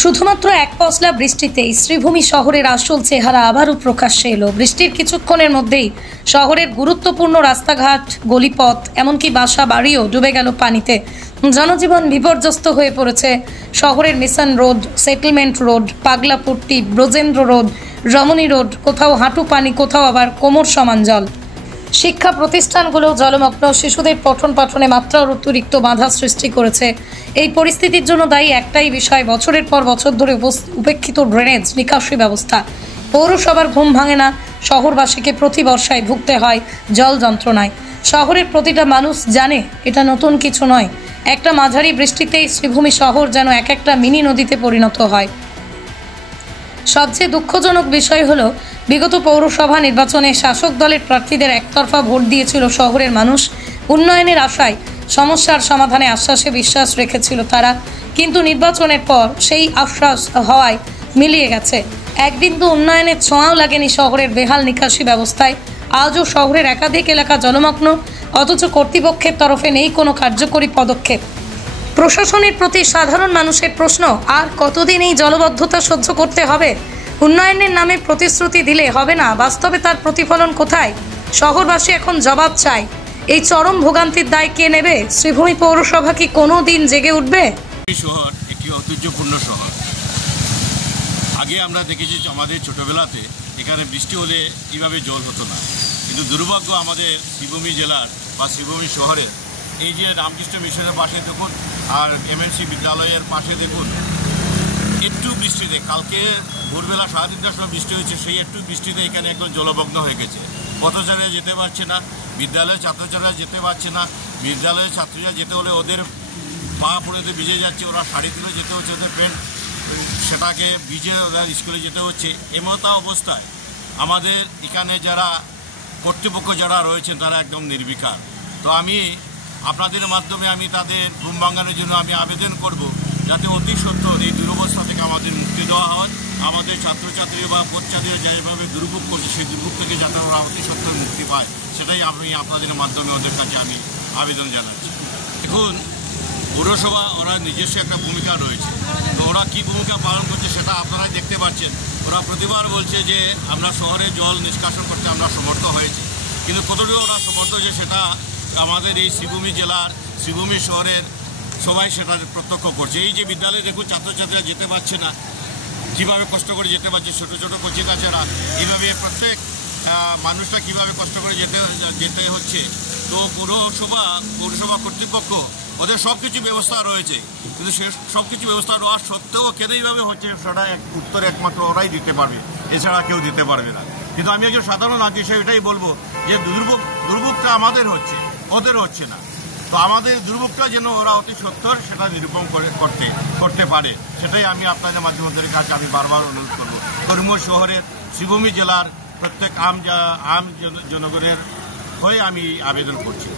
শুধুমাত্র এক পশলা বৃষ্টিতেই শ্রীভূমি শহরের আসল চেহারা আবারও প্রকাশ্যে এলো। বৃষ্টির কিছুক্ষণের মধ্যেই শহরের গুরুত্বপূর্ণ রাস্তাঘাট, গলিপথ, এমনকি বাসা বাড়িও ডুবে গেল পানিতে। জনজীবন বিপর্যস্ত হয়ে পড়েছে। শহরের mission road, settlement road, Paglapatti, Brajendra road, Ramani road, কোথাও হাঁটু পানি, কোথাও আবার কোমর সমান জল। শিক্ষা প্রতিষ্ঠানগুলো জলমগ্ন, শিশুদের পঠন পাঠনে মাত্রার অতিরিক্ত বাধা সৃষ্টি করেছে। এই পরিস্থিতির জন্য দায়ী একটাই বিষয়, বছরের পর বছর ধরে উপেক্ষিত ড্রেনেজ নিকাশি ব্যবস্থা। পৌরসভার ঘুম ভাঙে না, শহরবাসীকে প্রতি বর্ষায় ভুগতে হয় জল যন্ত্রণায়। শহরের প্রতিটা মানুষ জানে এটা নতুন কিছু নয়। একটা মাঝারি বৃষ্টিতেই শ্রীভূমি শহর যেন এক একটা মিনি নদীতে পরিণত হয়। সবচেয়ে দুঃখজনক বিষয় হলো, বিগত পৌরসভা নির্বাচনে শাসক দলের প্রার্থীদের একতরফা ভোট দিয়েছিল শহরের মানুষ। উন্নয়নের আশায়, সমস্যার সমাধানে আশ্বাসে বিশ্বাস রেখেছিল তারা, কিন্তু নির্বাচনের পর সেই আশ্বাস হওয়ায় মিলিয়ে গেছে। এক বিন্দু উন্নয়নের ছোঁয়াও লাগেনি শহরের বেহাল নিকাশি ব্যবস্থায়। আজও শহরের একাধিক এলাকা জলমগ্ন, অথচ কর্তৃপক্ষের তরফে নেই কোনো কার্যকরী পদক্ষেপ। প্রশাসনের প্রতি সাধারণ মানুষের প্রশ্ন, আর কতদিন এই জলবদ্ধতা সহ্য করতে হবে? উন্নয়নের নামে প্রতিশ্রুতি দিলে হবে না, বাস্তবে তার প্রতিফলন কোথায়? শহরবাসী এখন জবাব চায়। এই চরম ভোগান্তির দায় কে নেবে? শ্রীভূমি পৌরসভা কি কোনো দিন জেগে উঠবে? শহর একটি ঐতিহ্যপূর্ণ শহর। আগে আমরা দেখেছি আমাদের ছোটবেলাতে এখানে বৃষ্টি হলে এইভাবে জল হতো না, কিন্তু দুর্ভাগ্য আমাদের শ্রীভূমি জেলার বা শ্রীভূমি শহরে এই যে রামকৃষ্ণ মিশনের পাশে দেখুন আর এমএনসি বিদ্যালয়ের পাশে দেখুন, একটু বৃষ্টিতে, কালকে ভোরবেলা 3:30টার সময় বৃষ্টি হয়েছে, সেই একটু বৃষ্টিতে এখানে একদম জলমগ্ন হয়ে গেছে। পথচারীরা যেতে পারছে না, বিদ্যালয়ের ছাত্রছাত্রীরা যেতে পারছে না। বিদ্যালয়ের ছাত্রীরা যেতে হলে ওদের পা পড়েতে ভিজে যাচ্ছে, ওরা শাড়ি তুলে যেতে হচ্ছে, ওদের প্যান্ট সেটাকে ভিজে ওরা স্কুলে যেতে হচ্ছে। এমতা অবস্থায় আমাদের এখানে যারা কর্তৃপক্ষ যারা রয়েছেন তারা একদম নির্বিকার। তো আমি আপনাদের মাধ্যমে আমি তাদের ঘুম ভাঙানোর জন্য আমি আবেদন করব, যাতে অতি সত্বর এই দুরবস্থা থেকে আমাদের মুক্তি দেওয়া হয়। আমাদের ছাত্রছাত্রী বা পথচারীরা যেভাবে দুর্ভোগ করছে, সেই দুর্ভোগ থেকে যাতে ওরা অতি সত্বর মুক্তি পায়, সেটাই আমি আপনাদের মাধ্যমে ওদের কাছে আমি আবেদন জানাচ্ছি। এখন পৌরসভা ওরা নিজস্ব একটা ভূমিকা রয়েছে, তো ওরা কী ভূমিকা পালন করছে সেটা আপনারাই দেখতে পাচ্ছেন। ওরা প্রতিবার বলছে যে আমরা শহরে জল নিষ্কাশন করতে আমরা সমর্থ হয়েছি, কিন্তু কতটুকু ওরা সমর্থ হয়েছে সেটা আমাদের এই শ্রীভূমি জেলার শ্রীভূমি শহরের সবাই সেটা প্রত্যক্ষ করছে। এই যে বিদ্যালয়ে দেখুন ছাত্রছাত্রীরা যেতে পারছে না, কীভাবে কষ্ট করে যেতে পারছে, ছোটো ছোটো কচি কাচারা, এইভাবে প্রত্যেক মানুষটা কীভাবে কষ্ট করে যেতে হচ্ছে। তো পৌরসভা কর্তৃপক্ষ ওদের সব কিছু ব্যবস্থা রয়েছে, কিন্তু সে সব কিছু ব্যবস্থা রওয়া সত্ত্বেও কেন এইভাবে হচ্ছে সেটা উত্তর একমাত্র ওরাই দিতে পারবে, এছাড়া কেউ দিতে পারবে না। কিন্তু আমি একজন সাধারণ নাগরিক হিসেবে এটাই বলবো যে দুর্ভোগটা আমাদের হচ্ছে, ওদের হচ্ছে না। তো আমাদের দুর্ভোগটা যেন ওরা অতি সত্বর সেটা নিরূপণ করতে পারে, সেটাই আমি আপনাদের মাধ্যমের কাছে আমি বারবার অনুরোধ করবো। করিমগঞ্জ শহরের শ্রীভূমি জেলার প্রত্যেক আম জনগণের হয়ে আমি আবেদন করছি।